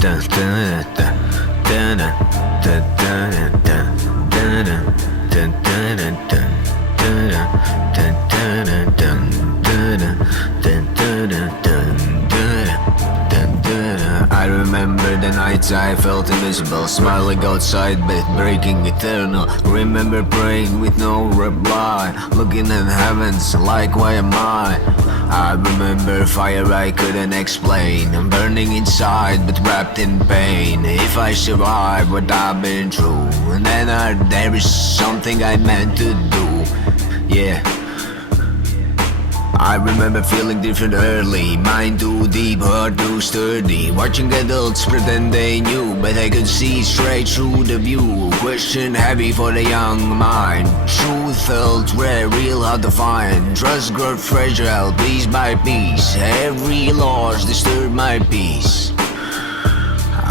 dun, dun, dun, dun, dun, dun, dun, dun, dun, dun, dun, dun, dun. I remember the nights I felt invisible, smiling outside but breaking eternal. Remember praying with no reply, looking at heavens like why am I? I remember fire I couldn't explain, I'm burning inside but wrapped in pain. If I survive what I've been through, then there is something I meant to do. Yeah, I remember feeling different early, mind too deep, heart too sturdy. Watching adults pretend they knew, but I could see straight through the view. Question heavy for the young mind, truth felt rare, real hard to find. Trust grew fragile, piece by piece, every loss disturbed my peace.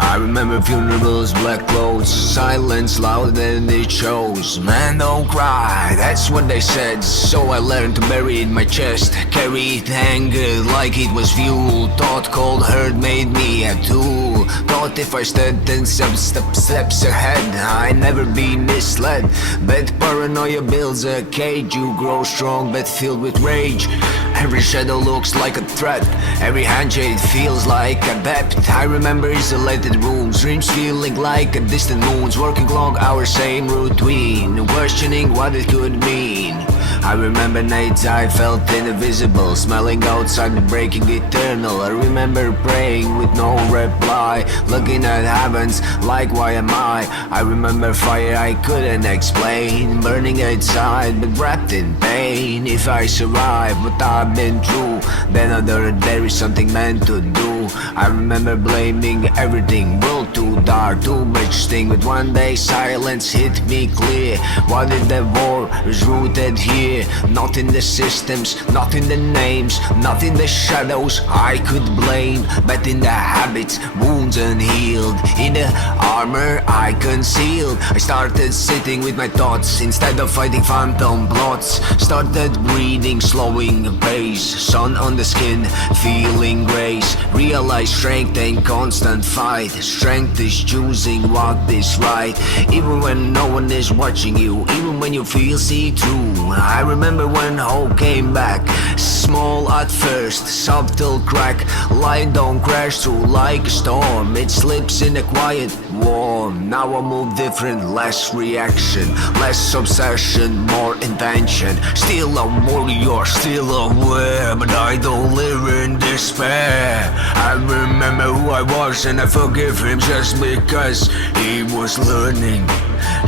I remember funerals, black clothes, silence louder than it shows. Man, don't cry, that's what they said. So I learned to bury it in my chest, carried anger like it was fuel. Thought cold hurt made me a tool. Thought if I stood 10 steps ahead, I'd never be misled. But paranoia builds a cage, you grow strong but filled with rage. Every shadow looks like a threat, every handshake feels like a debt. I remember isolated rooms, dreams feeling like a distant moons, working long hours, same routine, questioning what it could mean. I remember nights I felt invisible, smelling outside but breaking eternal. I remember praying with no reply, looking at heavens like why am I remember fire I couldn't explain, burning outside but wrapped in pain. If I survive what I've been through, then there is something meant to do. I remember blaming everything, world too dark, too much sting. But one day silence hit me clear. What if the war is rooted here? Not in the systems, not in the names, not in the shadows I could blame, but in the habits, wounds unhealed, in the armor I concealed. I started sitting with my thoughts instead of fighting phantom plots. Started breathing, slowing pace, sun on the skin, feeling grace. Realize strength ain't constant fight, strength is choosing what is right. Even when no one is watching you, even when you feel see-through. I remember when hope came back, small at first, subtle crack. Light don't crash through like a storm, it slips in a quiet warm. Now I move different, less reaction, less obsession, more intention. Still a warrior, still aware, but I don't live in despair. I remember who I was and I forgive him just because he was learning,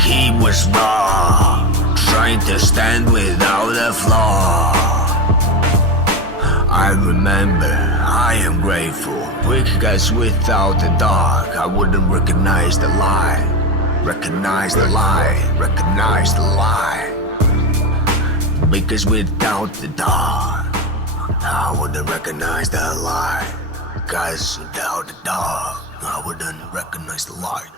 he was raw, trying to stand without a flaw. I remember, I am grateful, because without the dark I wouldn't recognize the lie. Recognize the lie, recognize the lie. Because without the dark I wouldn't recognize the light. Because without the dark I wouldn't recognize the light.